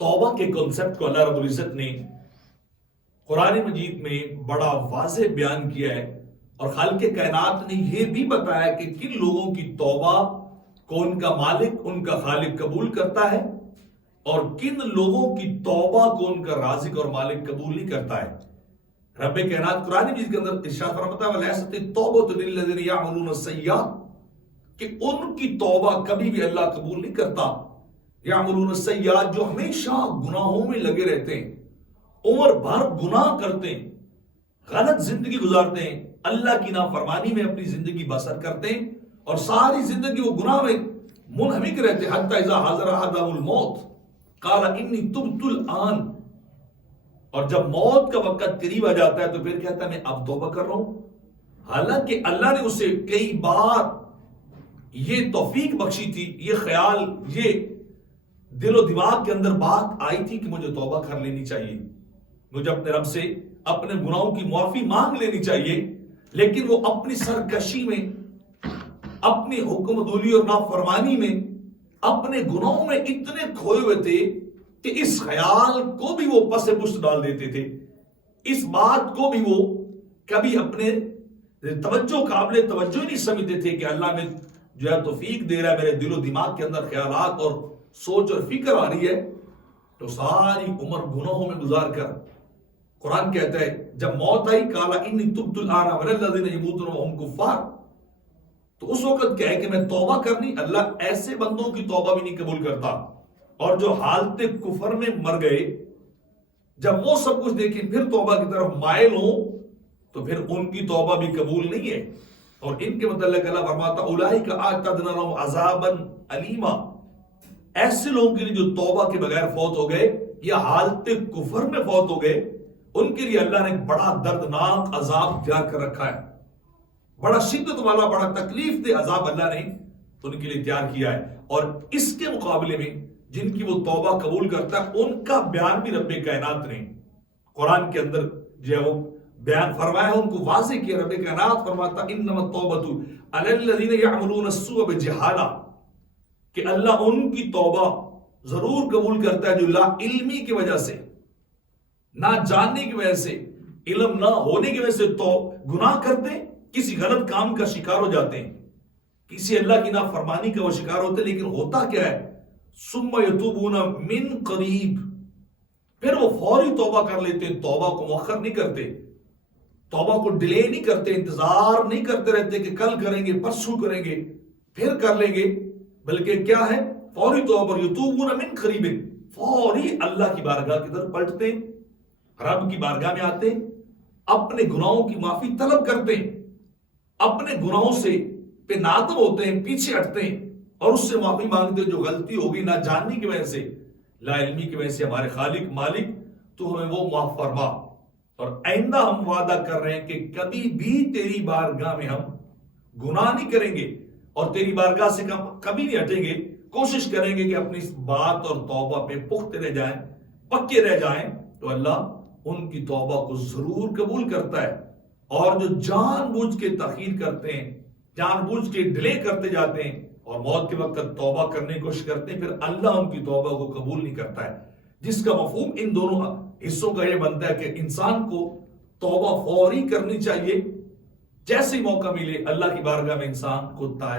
توبہ کے کنسپٹ کو اللہ رب العزت نے قرآن مجید میں بڑا واضح بیان کیا ہے، اور خالق کائنات نے یہ بھی بتایا کہ کن لوگوں کی توبہ کو ان کا مالک، ان کا خالق قبول کرتا ہے، اور کن لوگوں کی توبہ کو ان کا رازق اور مالک قبول نہیں کرتا ہے۔ رب کائنات قرآن مجید کے اندر ارشاد فرماتا ہے وَلَيْسَتِ التَّوْبَةُ لِلَّذِينَ يَعْمَلُونَ السَّيِّئَاتِ، کہ ان کی توبہ کبھی بھی اللہ قبول نہیں کرتا۔ یعملون السیئات، جو ہمیشہ گناہوں میں لگے رہتے ہیں، عمر بھر گناہ کرتے ہیں، غلط زندگی گزارتے ہیں، اللہ کی نافرمانی میں اپنی زندگی بسر کرتے ہیں، اور ساری زندگی وہ گناہ میں منہمک رہتے ہیں، حتی اذا حضر احدهم الموت قال انی تبت الآن، اور جب موت کا وقت قریب آ جاتا ہے تو پھر کہتا ہے میں اب توبہ کر رہا ہوں، حالانکہ اللہ نے اسے کئی بار یہ توفیق بخشی تھی، یہ خیال، یہ دل و دماغ کے اندر بات آئی تھی کہ مجھے توبہ کر لینی چاہیے، مجھے اپنے رب سے اپنے گناہوں کی معافی مانگ لینی چاہیے، لیکن وہ اپنی سرکشی میں، اپنی حکم دولی اور نافرمانی میں، اپنے گناہوں میں اتنے کھوئے ہوئے تھے کہ اس خیال کو بھی وہ پس پشت ڈال دیتے تھے، اس بات کو بھی وہ کبھی اپنے توجہ قابل توجہ نہیں سمجھتے تھے کہ اللہ میں جو ہے توفیق دے رہا ہے، میرے دل و دماغ کے اندر خیالات اور سوچ اور فکر آ رہی ہے، تو ساری عمر گناہوں میں گزار کر قرآن کہتا ہے جب موت آئی قال انی تبت الآن ولا الذین یموتون وهم کفار، تو اس وقت کہے کہ میں توبہ کرنی، اللہ ایسے بندوں کی توبہ بھی نہیں قبول کرتا، اور جو حالت کفر میں مر گئے، جب وہ سب کچھ دیکھیں پھر توبہ کی طرف مائل ہوں تو پھر ان کی توبہ بھی قبول نہیں ہے۔ اور ان کے متعلق اللہ فرماتا اولئک اعتدنا لهم عذابا الیما، ایسے لوگوں کے لیے جو توبہ کے بغیر فوت ہو گئے یا حالت کفر میں فوت ہو گئے، ان کے لیے اللہ نے بڑا دردناک عذاب تیار کر رکھا ہے، بڑا شدت والا، بڑا تکلیف دہ عذاب اللہ نے ان کے لیے تیار کیا ہے۔ اور اس کے مقابلے میں جن کی وہ توبہ قبول کرتا ہے ان کا بیان بھی رب کائنات نے قرآن کے اندر جو ہے وہ بیان فرمایا ہے، ان کو واضح کیا۔ رب کائنات فرماتا انما التوبۃ علی الذین یعملون السوء بجہالہ، کہ اللہ ان کی توبہ ضرور قبول کرتا ہے جو لا علمی کی وجہ سے، نہ جاننے کی وجہ سے، علم نہ ہونے کی وجہ سے تو گناہ کرتے ہیں، کسی غلط کام کا شکار ہو جاتے ہیں، کسی اللہ کی نافرمانی کا وہ شکار ہوتے ہیں، لیکن ہوتا کیا ہے ثم یتوبون من قریب، پھر وہ فوری توبہ کر لیتے ہیں، توبہ کو مؤخر نہیں کرتے، توبہ کو ڈیلے نہیں کرتے، انتظار نہیں کرتے رہتے کہ کل کریں گے، پرسوں کریں گے، پھر کر لیں گے، بلکہ کیا ہے فوری طور پر یتوبون من قریب، فوری اللہ کی بارگاہ کی طرف پلٹتے ہیں، رب کی بارگاہ میں آتے ہیں، اپنے گناہوں کی معافی طلب کرتے ہیں، اپنے گناہوں سے پہ نادم ہوتے ہیں، پیچھے ہٹتے ہیں اور اس سے معافی مانگتے ہیں جو غلطی ہوگی نہ جاننے کی وجہ سے، لا علمی کی وجہ سے، ہمارے خالق مالک تو ہمیں وہ معاف فرما، اور آئندہ ہم وعدہ کر رہے ہیں کہ کبھی بھی تیری بارگاہ میں ہم گناہ نہیں کریں گے اور تیری بارگاہ سے کبھی نہیں ہٹیں گے، کوشش کریں گے کہ اپنی اس بات اور توبہ پہ پختہ رہ جائیں، پکے رہ جائیں، تو اللہ ان کی توبہ کو ضرور قبول کرتا ہے۔ اور جو جان بوجھ کے تاخیر کرتے ہیں، جان بوجھ کے ڈیلے کرتے جاتے ہیں اور موت کے وقت توبہ کرنے کی کوشش کرتے ہیں، پھر اللہ ان کی توبہ کو قبول نہیں کرتا ہے، جس کا مفہوم ان دونوں حصوں کا یہ بنتا ہے کہ انسان کو توبہ فوری کرنی چاہیے، جیسے ہی موقع ملے اللہ کی بارگاہ میں انسان کو تائب